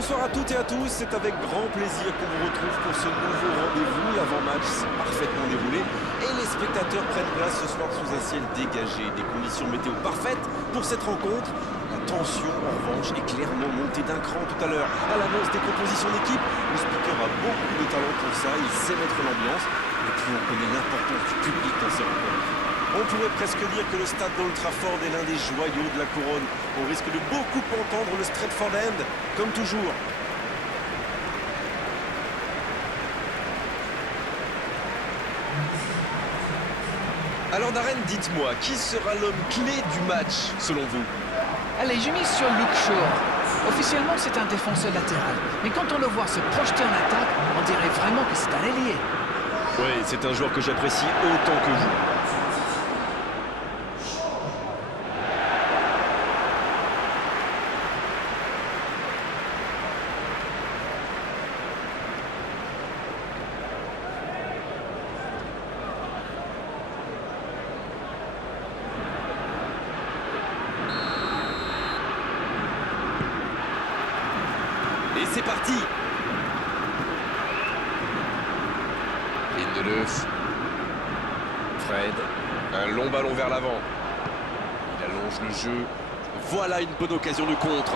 Bonsoir à toutes et à tous, c'est avec grand plaisir qu'on vous retrouve pour ce nouveau rendez-vous. L'avant-match s'est parfaitement déroulé et les spectateurs prennent place ce soir sous un ciel dégagé. Des conditions météo parfaites pour cette rencontre. La tension, en revanche, est clairement montée d'un cran tout à l'heure. À l'annonce des compositions d'équipe, le speaker a beaucoup de talent pour ça, il sait mettre l'ambiance. Et puis on connaît l'importance du public dans ces rencontres. On pourrait presque dire que le stade d'Old Trafford est l'un des joyaux de la couronne. On risque de beaucoup entendre le Stretford End, comme toujours. Alors Darren, dites-moi, qui sera l'homme clé du match, selon vous? Allez, je mise sur Luke Shaw. Officiellement, c'est un défenseur latéral. Mais quand on le voit se projeter en attaque, on dirait vraiment que c'est un ailier. Oui, c'est un joueur que j'apprécie autant que vous. Et c'est parti. Lindelöf. Fred. Un long ballon vers l'avant. Il allonge le jeu. Voilà une bonne occasion de contre.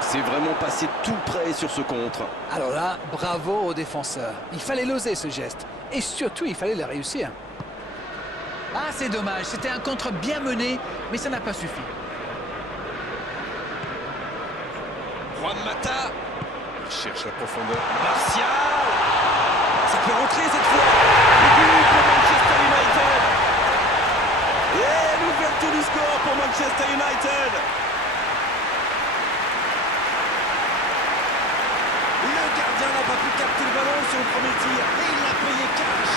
C'est vraiment passé tout près sur ce contre. Alors là, bravo aux défenseurs. Il fallait l'oser ce geste. Et surtout, il fallait le réussir. Ah, c'est dommage. C'était un contre bien mené, mais ça n'a pas suffi. Juan Mata. Il cherche la profondeur. Martial. Ça peut rentrer cette fois. Le but pour Manchester United. Et l'ouverture du score pour Manchester United. Le gardien n'a pas pu capter le ballon sur le premier tir. Et il l'a payé cash.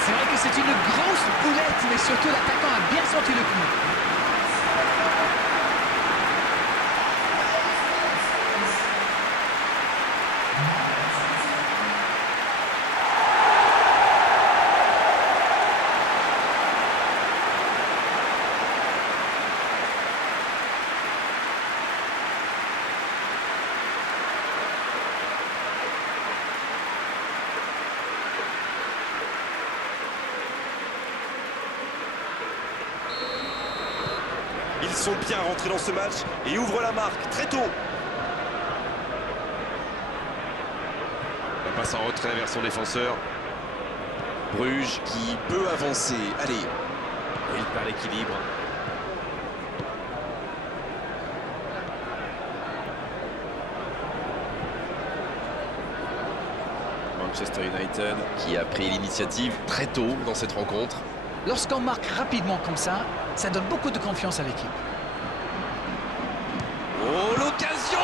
C'est vrai que c'est une grosse boulette, mais surtout l'attaquant a bien senti le coup. Ils sont bien rentrés dans ce match et ouvrent la marque très tôt. La passe en retrait vers son défenseur. Bruges qui peut avancer. Allez, il perd l'équilibre. Manchester United qui a pris l'initiative très tôt dans cette rencontre. Lorsqu'on marque rapidement comme ça donne beaucoup de confiance à l'équipe. Oh, l'occasion!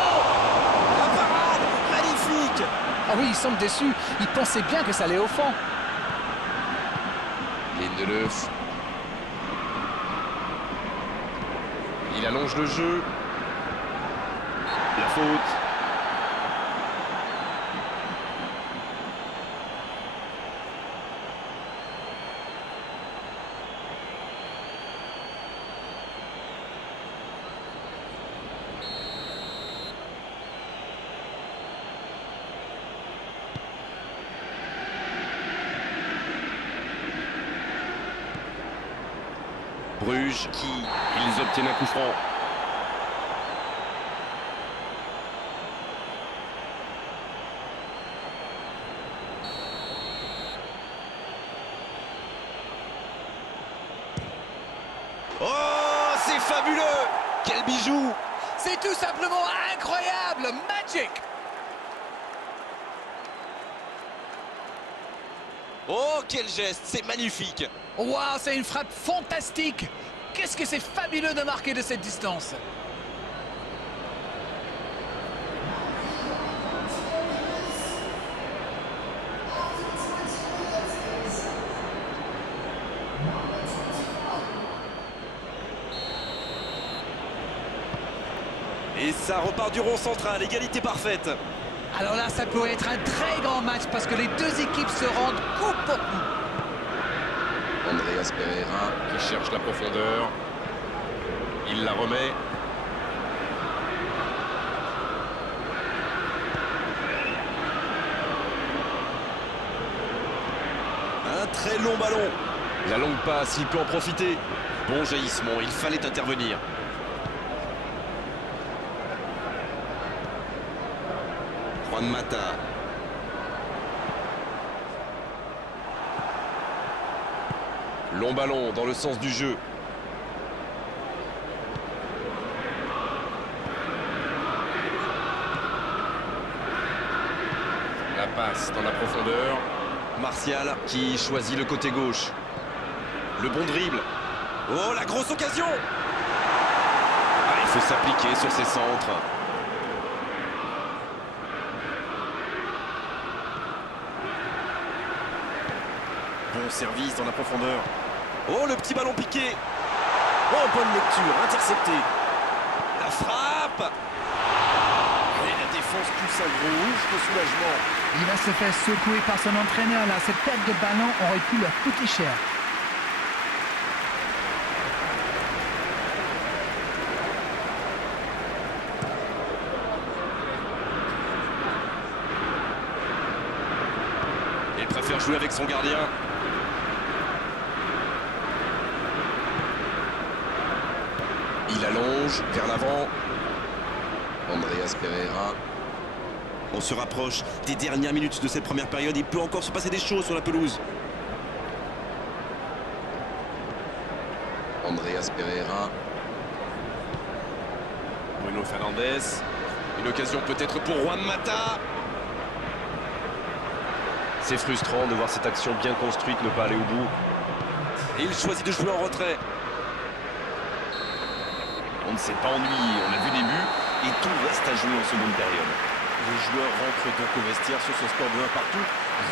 La parade! Magnifique! Ah oui, ils semblent déçus. Ils pensaient bien que ça allait au fond. Lindelöf. Il allonge le jeu. La faute. Bruges qui, ils obtiennent un coup franc. Oh, c'est fabuleux! Quel bijou! C'est tout simplement incroyable! Magic! Oh, quel geste! C'est magnifique! Waouh, c'est une frappe fantastique! Qu'est-ce que c'est fabuleux de marquer de cette distance! Et ça repart du rond central, égalité parfaite. Alors là, ça pourrait être un très grand match parce que les deux équipes se rendent coup pour coup. Andreas Pereira qui cherche la profondeur. Il la remet. très long ballon. La longue passe, il peut en profiter. Bon jaillissement, il fallait intervenir. Juan Mata. Long ballon dans le sens du jeu. La passe dans la profondeur. Martial qui choisit le côté gauche. Le bon dribble. Oh, la grosse occasion! Ah, il faut s'appliquer sur ses centres. Bon service dans la profondeur. Oh, le petit ballon piqué. Oh, bonne lecture, intercepté. La frappe. Et la défense pousse un gros ouf de soulagement. Il va se faire secouer par son entraîneur là. Cette perte de ballon aurait pu leur coûter cher. Il préfère jouer avec son gardien. Il allonge vers l'avant. Andreas Pereira. On se rapproche des dernières minutes de cette première période. Il peut encore se passer des choses sur la pelouse. Andreas Pereira. Bruno Fernandes. Une occasion peut-être pour Juan Mata. C'est frustrant de voir cette action bien construite ne pas aller au bout. Et il choisit de jouer en retrait. On ne s'est pas ennuyé, on a vu des buts et tout reste à jouer en seconde période. Les joueurs rentrent donc au vestiaire sur ce score de 1 partout.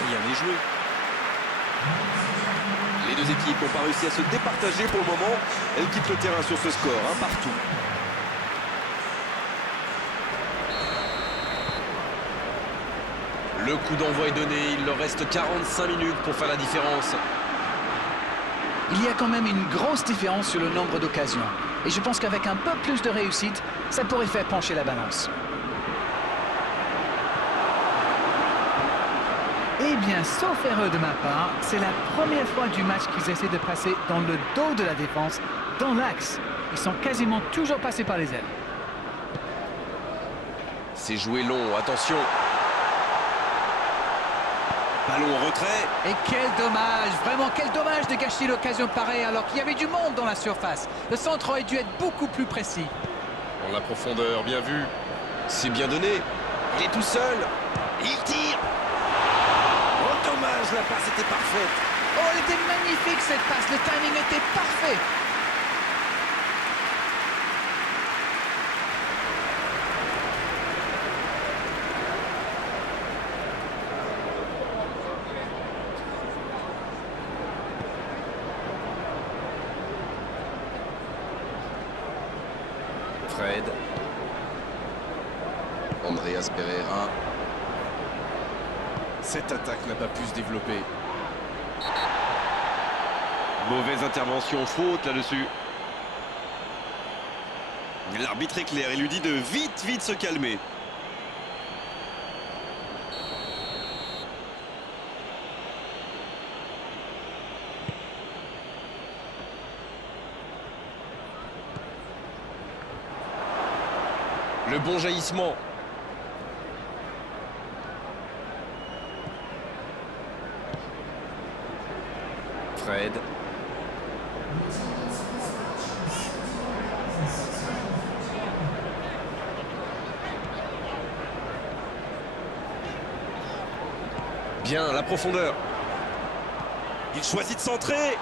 Rien n'est joué. Les deux équipes n'ont pas réussi à se départager pour le moment. Elles quittent le terrain sur ce score, 1 partout. Le coup d'envoi est donné, il leur reste 45 minutes pour faire la différence. Il y a quand même une grosse différence sur le nombre d'occasions. Et je pense qu'avec un peu plus de réussite, ça pourrait faire pencher la balance. Eh bien, sauf erreur de ma part, c'est la première fois du match qu'ils essaient de passer dans le dos de la défense, dans l'axe. Ils sont quasiment toujours passés par les ailes. C'est joué long, attention. Ballon en retrait. Et quel dommage, vraiment quel dommage de gâcher l'occasion pareille alors qu'il y avait du monde dans la surface. Le centre aurait dû être beaucoup plus précis. Dans la profondeur, bien vu. C'est bien donné. Il est tout seul. Il tire. Oh dommage, la passe était parfaite. Oh, elle était magnifique cette passe, le timing était parfait. Fred. Andreas Pereira. Cette attaque n'a pas pu se développer. Mauvaise intervention, faute là-dessus. L'arbitre est clair, il lui dit de vite se calmer. Le bon jaillissement. Fred. Bien, la profondeur. Il choisit de centrer.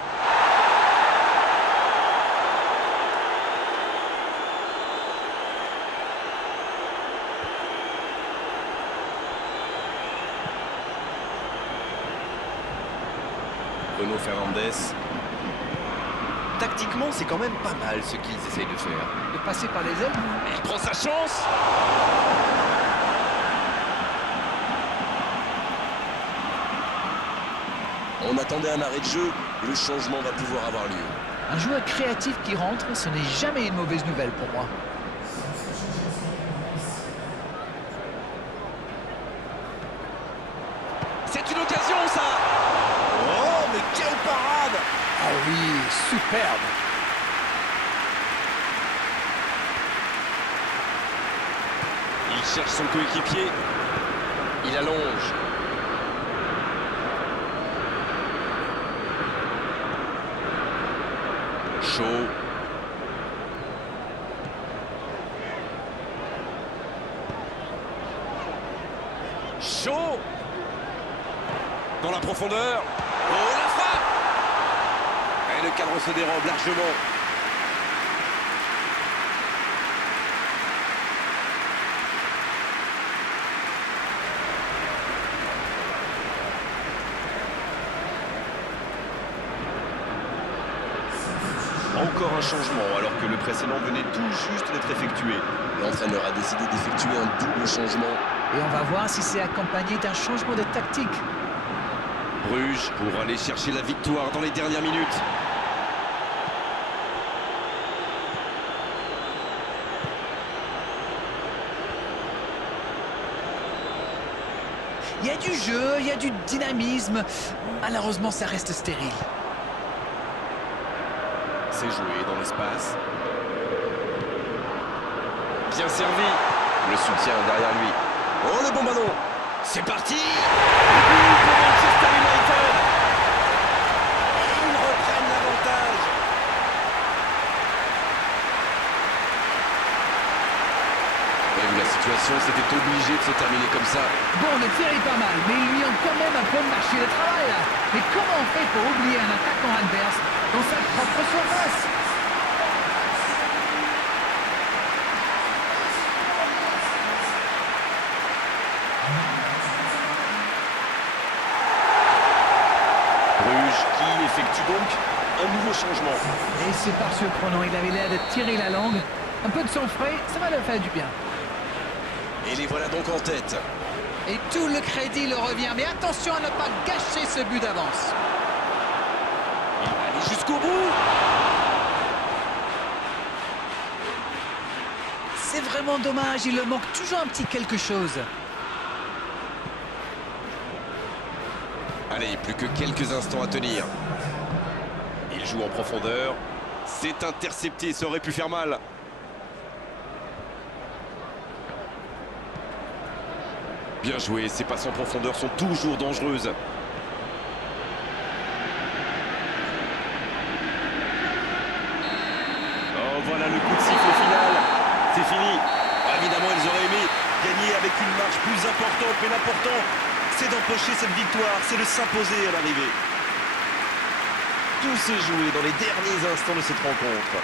Bruno Fernandes. Tactiquement, c'est quand même pas mal ce qu'ils essayent de faire. De passer par les ailes. Il prend sa chance. On attendait un arrêt de jeu. Le changement va pouvoir avoir lieu. Un joueur créatif qui rentre, ce n'est jamais une mauvaise nouvelle pour moi. C'est une occasion, ça. Oh, mais oui, superbe. Il cherche son coéquipier. Il allonge. Chaud. Chaud. Dans la profondeur. Oh, la frappe. Et le cadre se dérobe largement. Encore un changement alors que le précédent venait tout juste d'être effectué. L'entraîneur a décidé d'effectuer un double changement. Et on va voir si c'est accompagné d'un changement de tactique. Bruges pour aller chercher la victoire dans les dernières minutes. Il y a du jeu, il y a du dynamisme. Malheureusement, ça reste stérile. C'est joué dans l'espace. Bien servi. Le soutien derrière lui. Oh, le bon ballon. C'est parti. But pour Manchester United. Ils reprennent l'avantage. Et vu la situation, c'était obligé de se terminer comme ça. Bon, le tir est pas mal, mais ils lui ont quand même un peu marché le travail, là. Mais comment on fait pour oublier un attaquant adverse dans sa propre surface? Bruges qui effectue donc un nouveau changement. Et c'est pas surprenant, il avait l'air de tirer la langue. Un peu de sang frais, ça va leur faire du bien. Et les voilà donc en tête. Et tout le crédit leur revient, mais attention à ne pas gâcher ce but d'avance. Il va aller jusqu'au bout. C'est vraiment dommage, il leur manque toujours un petit quelque chose. Allez, plus que quelques instants à tenir. Il joue en profondeur. C'est intercepté, ça aurait pu faire mal. Bien joué, ces passes en profondeur sont toujours dangereuses. Oh, voilà le coup de sifflet final. C'est fini. Évidemment, ils auraient aimé gagner avec une marge plus importante, mais l'important, c'est d'empocher cette victoire, c'est de s'imposer à l'arrivée. Tout s'est joué dans les derniers instants de cette rencontre.